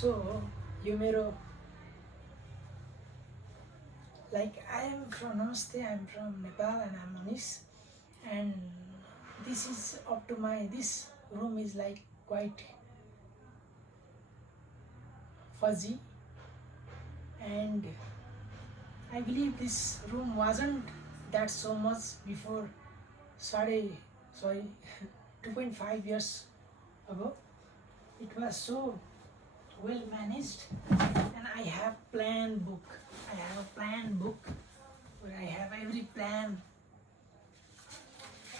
So, you मेरो like I am from Namaste, I am from Nepal and I am Manish, and this is up to my this room is like quite fuzzy, and I believe this room wasn't that so much before sorry 2.5 years ago. It was so well managed, and I have plan book. I have a plan book where I have every plan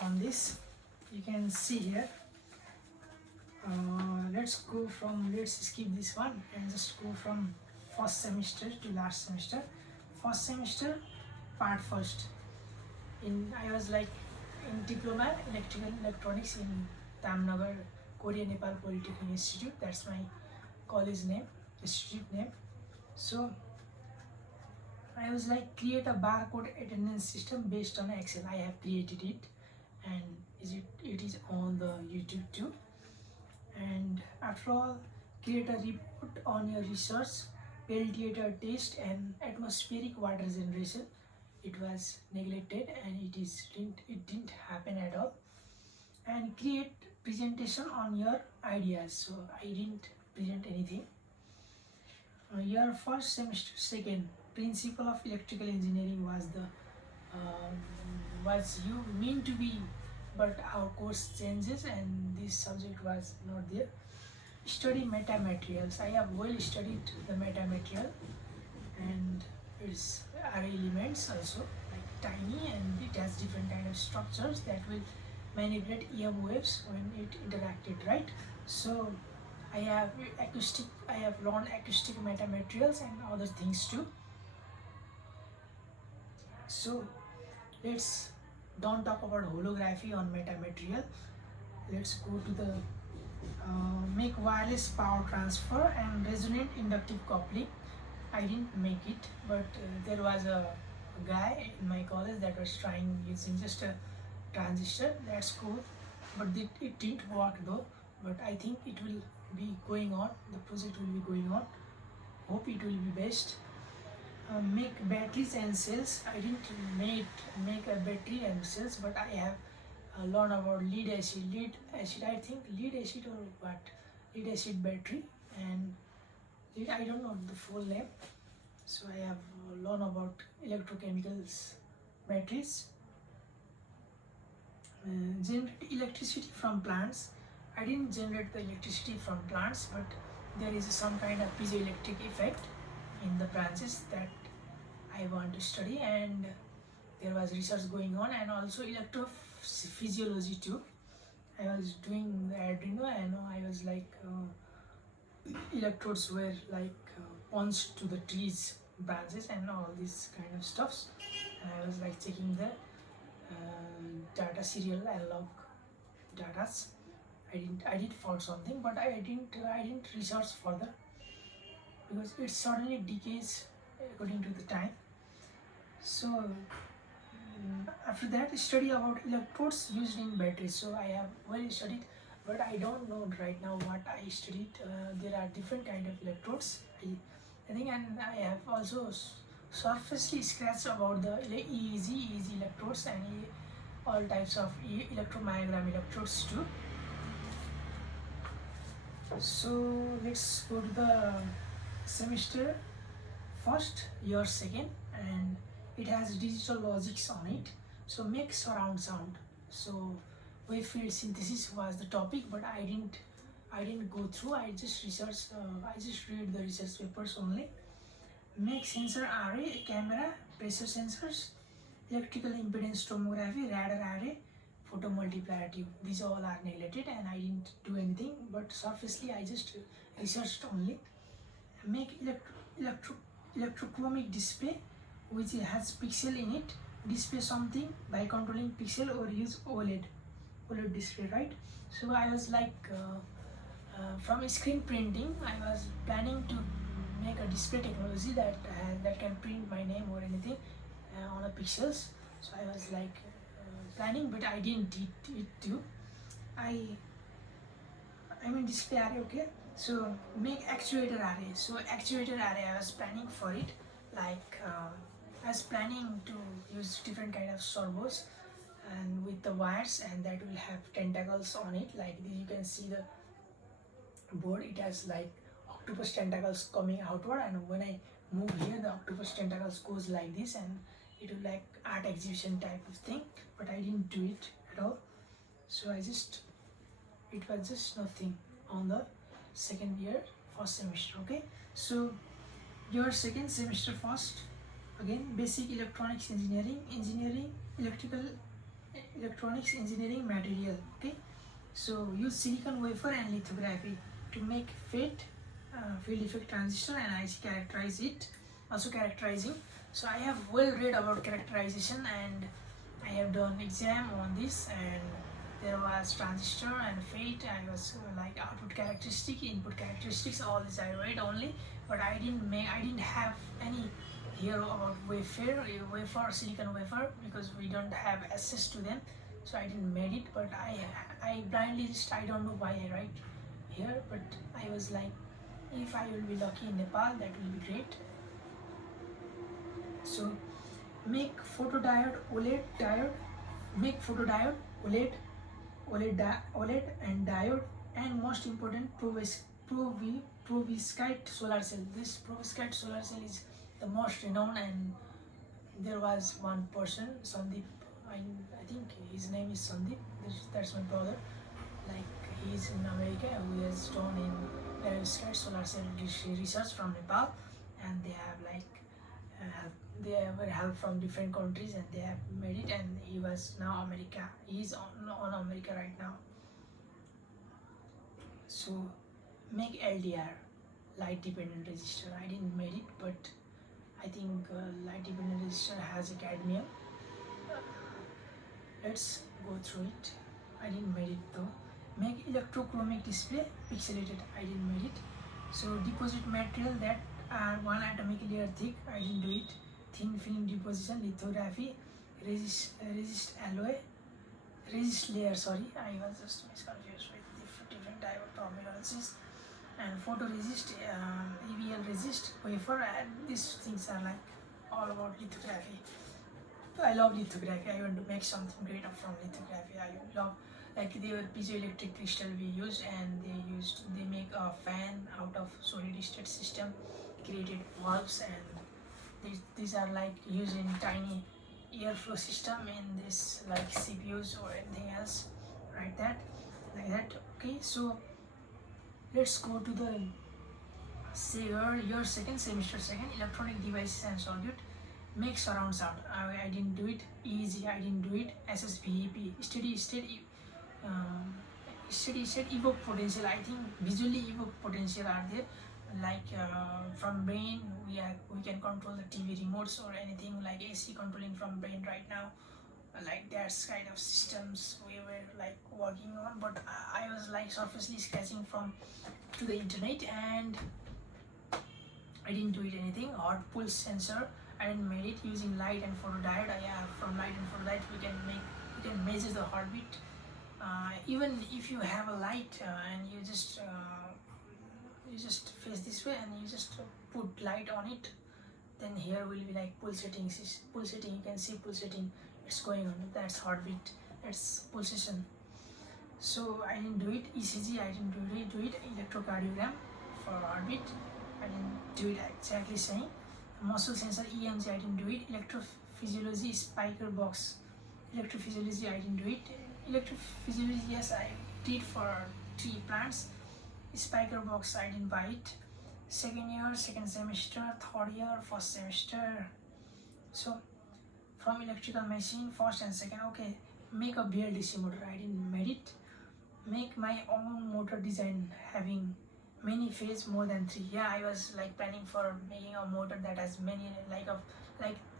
on this. You can see here. Let's skip this one and just go from first semester to last semester. First semester, part first. I was like in Diploma Electrical Electronics in Tamnagar, Korea Nepal Polytechnic Institute. That's my college name, institute name. So I was like create a barcode attendance system based on Excel. I have created it, and it is on the YouTube too. And after all, create a report on your research, peltier test, and atmospheric water generation. It was neglected, and it didn't happen at all. And create presentation on your ideas. So I didn't present anything. Your first semester, second principle of electrical engineering was you mean to be, but our course changes and this subject was not there. Study metamaterials. I have well studied the metamaterial, and its array elements also like tiny, and it has different kind of structures that will manipulate EM waves when it interacted, right? So I have learned acoustic metamaterials and other things too. So let's don't talk about holography on metamaterial. Let's go to the make wireless power transfer and resonant inductive coupling. I didn't make it, but there was a guy in my college that was trying using just a transistor. That's cool, but it didn't work though. But I think it will be going on. The project will be going on. Hope it will be best. Make batteries and cells. I didn't make a battery and cells, but I have learned about lead acid. I think lead acid or what? Lead acid battery and I don't know the full name. So I have learned about electrochemicals batteries. Generate electricity from plants. I didn't generate the electricity from plants, but there is some kind of piezoelectric effect in the branches that I want to study, and there was research going on, and also electrophysiology too. I was doing the Arduino, and I was like electrodes were like punched to the trees branches and all these kind of stuffs, and I was like checking the data serial analog datas. I did for something, but I didn't research further because it suddenly decays according to the time. So after that, study about electrodes used in batteries. So I have well studied, but I don't know right now what I studied. There are different kind of electrodes, I think, and I have also surfacely scratched about the easy electrodes and all types of electromyogram electrodes too. So let's go to the semester first, year second, and it has digital logics on it. So make surround sound. So wave field synthesis was the topic, but I didn't go through. I just researched. I just read the research papers only. Make sensor array, camera, pressure sensors, electrical impedance tomography, radar array, photomultiplier tube. These all are neglected, and I didn't do anything. But surfacely, I just researched only. Make electrochromic display, which has pixel in it. Display something by controlling pixel or use OLED display, right? So I was like from screen printing, I was planning to make a display technology that can print my name or anything on a pixels. So I was like planning, but I didn't did it too. I mean display array, okay. So make actuator array. So actuator array, I was planning for it, like I was planning to use different kind of servos and with the wires, and that will have tentacles on it. Like you can see the board, it has like octopus tentacles coming outward, and when I move here, the octopus tentacles goes like this, and it will like art exhibition type of thing. But I didn't do it at all. So it was just nothing on the second year first semester. Okay, so your second semester first, again basic electronics engineering, electrical electronics engineering material. Okay, so use silicon wafer and lithography to make field effect transistor, and I characterize it, also characterizing. So I have well read about characterization, and I have done exam on this, and there was transistor and fate. I was like output characteristic, input characteristics, all this I read only, but I didn't have any here about wafer silicon wafer, because we don't have access to them. So I didn't made it, but I blindly just, I don't know why I write here, but I was like, if I will be lucky in Nepal, that will be great. So make photodiode OLED and diode, and most important perovskite solar cell. This perovskite solar cell is the most renowned, and there was one person, Sandeep, I think his name is Sandeep, that's my brother, like he's in America, who has done in perovskite solar cell research from Nepal, and they have like they have help from different countries, and they have made it, and he was now America, he's on America right now. So make LDR, light dependent resistor. I didn't make it, but I think light dependent resistor has a cadmium. Let's go through it. I didn't make it though. Make electrochromic display pixelated. I didn't make it. So deposit material that are 1 atomic layer thick. I didn't do it. Thin film deposition, lithography, resist alloy, resist layer. Sorry, I was just confused with different type of terminologies. And photoresist, EVL resist, wafer, and these things are like all about lithography. I love lithography. I want to make something great from lithography. I love, like they were piezoelectric crystal we used, and they make a fan out of solid state system, created valves, and these are like used in tiny airflow system in this like CPUs or anything else, like that. Okay, so let's go to the your second semester, second electronic devices and circuit. Make surround sound. I didn't do it. Easy, I didn't do it. SSVEP, steady state evoke potential. I think visually evoke potential are there, like from brain we can control the TV remotes or anything, like AC controlling from brain right now, like that's kind of systems we were like working on. But I was like surfacely sketching from to the internet, and I didn't do it anything. Hot pulse sensor, I didn't made it using light and photodiode. From light and photodiode we can measure the heartbeat. Even if you have a light and you just face this way, and you just put light on it, then here will be like pulsating. You can see pulsating, it's going on. That's heartbeat, that's pulsation. So I didn't do it. ECG, I didn't do it. Electrocardiogram for heartbeat, I didn't do it exactly same. Muscle sensor, EMG, I didn't do it. Electrophysiology, spiker box, electrophysiology, I didn't do it. Electrophysiology, yes, I did for 3 plants. Spiker box, I didn't buy it. Second year, second semester, third year, first semester. So from electrical machine, first and second. Okay, make a BLDC motor, I didn't make it. Make my own motor design having many phase more than 3. Yeah, I was like planning for making a motor that has many, like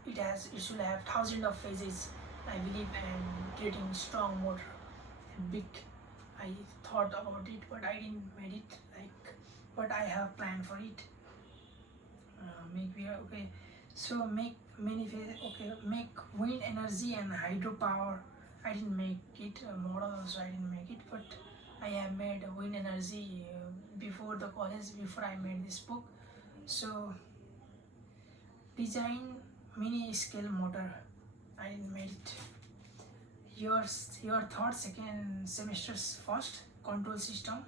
it should have thousands of phases, I believe, and creating strong motor and big. I thought about it, but I didn't make it, like, but I have planned for it. Okay, so make many phase. Okay, make wind energy and hydropower, I didn't make it. Model also I didn't make it, but I have made wind energy before the college, before I made this book. So design mini scale motor, I made it. Your third second semester's first control system,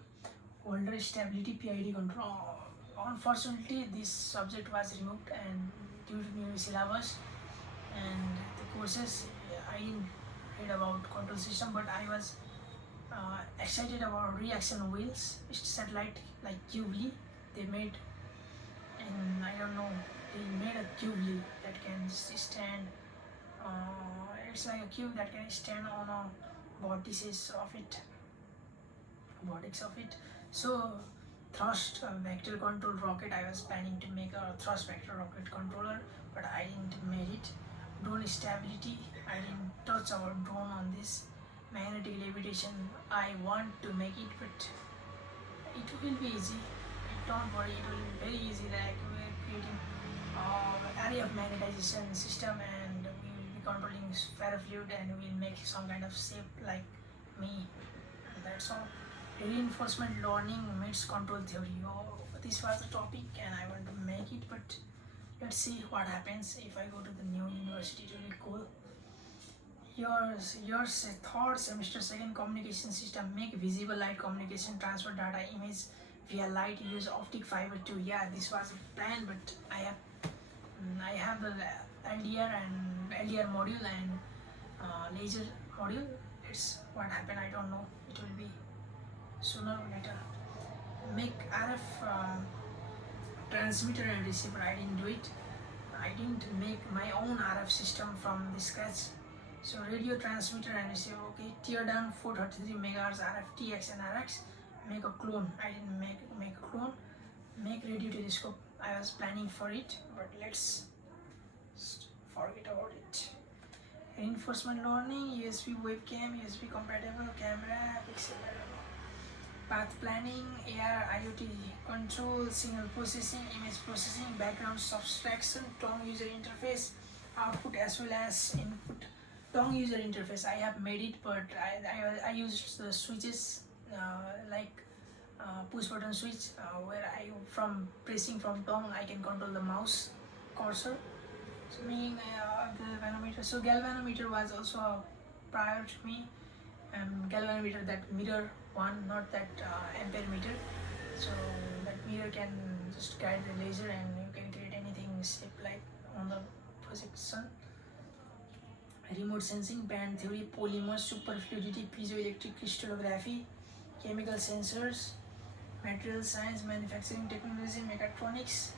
holder stability PID control. Unfortunately, this subject was removed and due to new syllabus and the courses, I didn't read about control system, but I was excited about reaction wheels. It's satellite like Jubilee. They made, and I don't know, they made a Jubilee that can stand. It's like a cube that can stand on a vortices of it, vortex of it. So thrust vector control rocket. I was planning to make a thrust vector rocket controller, but I didn't make it. Drone stability. I didn't touch our drone on this. Magnetic levitation. I want to make it, but it will be easy. Don't worry, it will be very easy. Like we're creating area of magnetization system, and we will be controlling ferrofluid, and we'll make some kind of shape like me. That's all. Reinforcement learning meets control theory. Oh, this was the topic, and I want to make it, but let's see what happens if I go to the new university. It will be cool. Yours third semester second communication system, make visible light communication, transfer data image via light, use optic fiber too. Yeah, this was a plan, but I have the LDR module and laser module. It's what happened, I don't know. It will be sooner or later. Make RF transmitter and receiver. I didn't do it. I didn't make my own RF system from the scratch. So radio transmitter and receiver. Okay, tear down 433 megahertz RF TX and RX. Make a clone. I didn't make a clone. Make radio telescope. I was planning for it, but let's forget about it. Reinforcement learning, USB webcam, USB compatible camera, pixel, I don't know. Path planning, AR, IoT control, signal processing, image processing, background subtraction, tongue user interface, output as well as input. Tongue user interface, I have made it, but I used the switches like push button switch where I from pressing from tongue I can control the mouse cursor. So meaning galvanometer. So galvanometer was also prior to me. Galvanometer, that mirror one, not that ampere meter. So that mirror can just guide the laser and you can create anything shape like on the projection. Remote sensing, band theory, polymer, superfluidity, piezoelectric crystallography, chemical sensors, material science, manufacturing technology, mechatronics,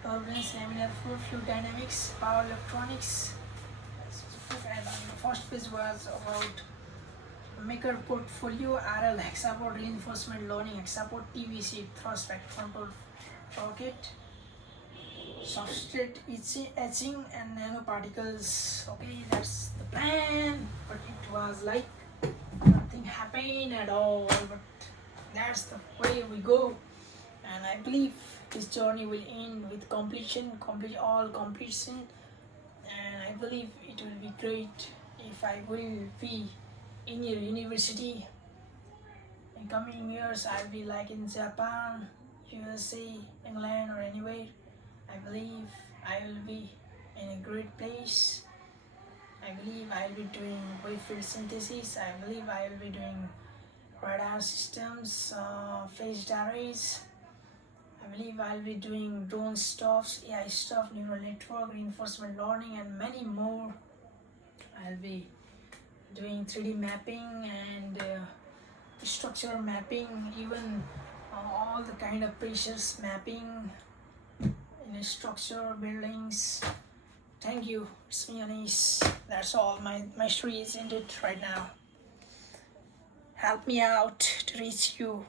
turbulence, laminar flow, fluid dynamics, power electronics. And the first page was about maker portfolio, RL, hexapod, reinforcement learning, hexapod, TVC, thrust vector control rocket, substrate etching and nanoparticles. Okay, that's the plan, but it was like nothing happened at all, but that's the way we go, and I believe this journey will end with completion, and I believe it will be great if I will be in your university. In coming years, I'll be like in Japan, USA, England, or anywhere. I believe I will be in a great place. I believe I will be doing wavefield synthesis. I believe I will be doing radar systems, phased arrays. I believe I'll be doing drone stuff, AI stuff, neural network, reinforcement learning, and many more. I'll be doing 3D mapping and structure mapping, even all the kind of pressures mapping in a structure, buildings. Thank you, it's me Anis. That's all, my story is ended right now. Help me out to reach you.